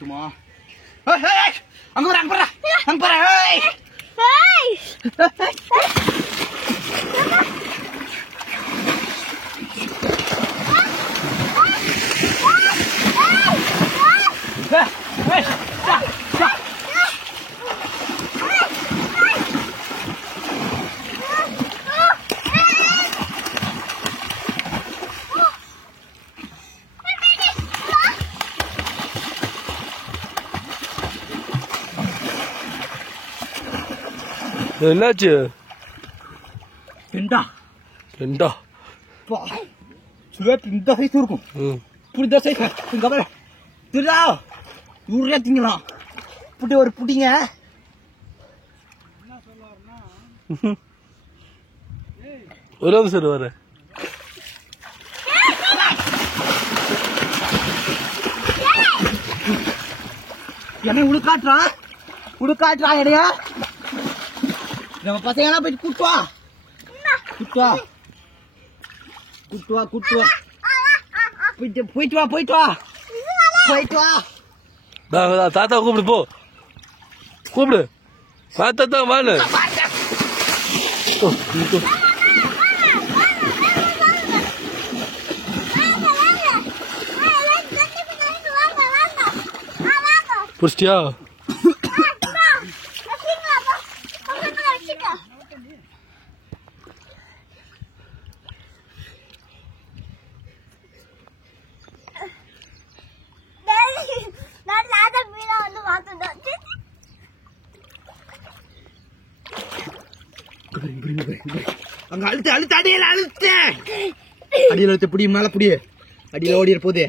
மாட்டுமா? அங்க வர அங்க வர அங்க வர. என்னாச்சு? பிண்டா ரெண்டா சுவே பிண்டா சைஸ் இருக்கும். புடிதா சைஸ் இங்க பாரு. திருடா ஊரே திங்கலாம். புடி ஒரு புடிங்க. ஒரு நிமிஷம் வர. என்ன உடுக்காட்டுறா எடையா. நம்ம பசங்கெல்லாம் போயிட்டு கூட்டுவா போயிட்டு வா. தாத்தா கூப்பிடு போ. கூப்பிடு. தாத்தா வானு. புடிச்சிட்டியா? அங்க அழுத்து அடியில அழுத்து புடி மேல புடி. அடியில ஓடிற போது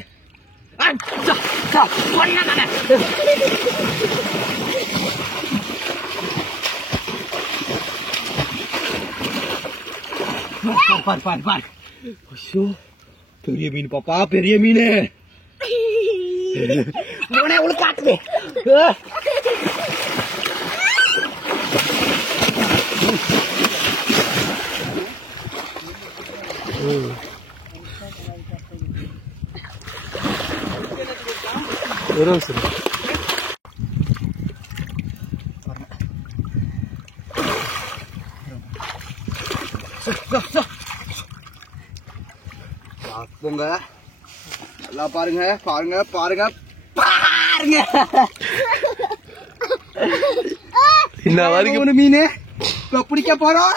பார். ஐயோ பெரிய மீன் பாப்பா, பெரிய மீன். உள்ள காட்டுது. ஒரு நிமிஷம். போங்க நல்லா பாருங்க. இன்ன வரைக்கும் மீன் பிடிக்க போறோம்.